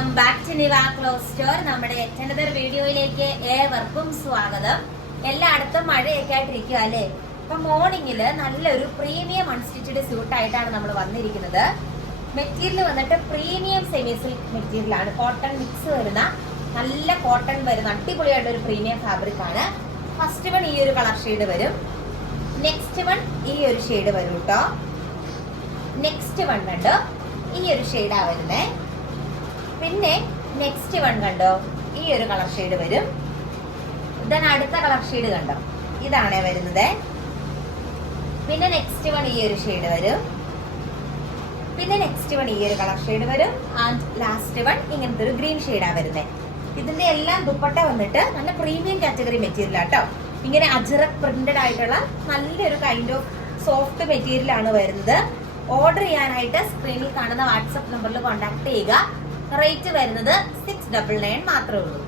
Welcome back to Niva cloth store. നമ്മുടെ another വീഡിയോയിലേക്ക് ഏവർക്കും സ്വാഗതം. എല്ലായിടത്തും മഴയൊക്കെ ആയിട്ടിരിക്കുക അല്ലേ? അപ്പൊ മോർണിംഗില് നല്ലൊരു പ്രീമിയം അൺസ്റ്റിച്ചഡ് സ്യൂട്ട് ആയിട്ടാണ് നമ്മൾ വന്നിരിക്കുന്നത്. മെറ്റീരിയൽ വന്നിട്ട് പ്രീമിയം സെമി സിൽക്ക് മെറ്റീരിയൽ ആണ്. കോട്ടൺ മിക്സ് വരുന്ന നല്ല കോട്ടൺ വരുന്ന അടിപൊളിയായിട്ട് ഒരു പ്രീമിയം ഫാബ്രിക് ആണ്. ഫസ്റ്റ് വൺ ഈ ഒരു കളർ ഷെയ്ഡ് വരും. നെക്സ്റ്റ് വൺ ഈ ഒരു ഷെയ്ഡ് വരും കേട്ടോ. നെക്സ്റ്റ് വൺ കണ്ടോ ഈ ഒരു ഷെയ്ഡാ വരുന്നേ. പിന്നെ നെക്സ്റ്റ് വൺ കണ്ടോ ഈ ഒരു കളർ ഷെയ്ഡ് വരും. ഇതാണ് അടുത്ത കളർ ഷെയ്ഡ് കണ്ടോ, ഇതാണ് വരുന്നത്. പിന്നെ നെക്സ്റ്റ് വൺ ഈ ഒരു ഷെയ്ഡ് വരും. പിന്നെ നെക്സ്റ്റ് വൺ ഈ ഒരു കളർ ഷെയ്ഡ് വരും. ആൻഡ് ലാസ്റ്റ് വൺ ഇങ്ങനത്തെ ഒരു ഗ്രീൻ ഷെയ്ഡാ വരുന്നത്. ഇതിന്റെ എല്ലാം ദുപ്പട്ട വന്നിട്ട് നല്ല പ്രീമിയം കാറ്റഗറി മെറ്റീരിയൽ ആട്ടോ. ഇങ്ങനെ അജറക് പ്രിന്റഡ് ആയിട്ടുള്ള നല്ലൊരു കൈൻഡ് ഓഫ് സോഫ്റ്റ് മെറ്റീരിയൽ ആണ് വരുന്നത്. ഓർഡർ ചെയ്യാനായിട്ട് സ്ക്രീനിൽ കാണുന്ന വാട്സ്ആപ്പ് നമ്പറിൽ കോൺടാക്ട് ചെയ്യുക. റേറ്റ് വരുന്നത് 699 മാത്രമേ ഉള്ളൂ.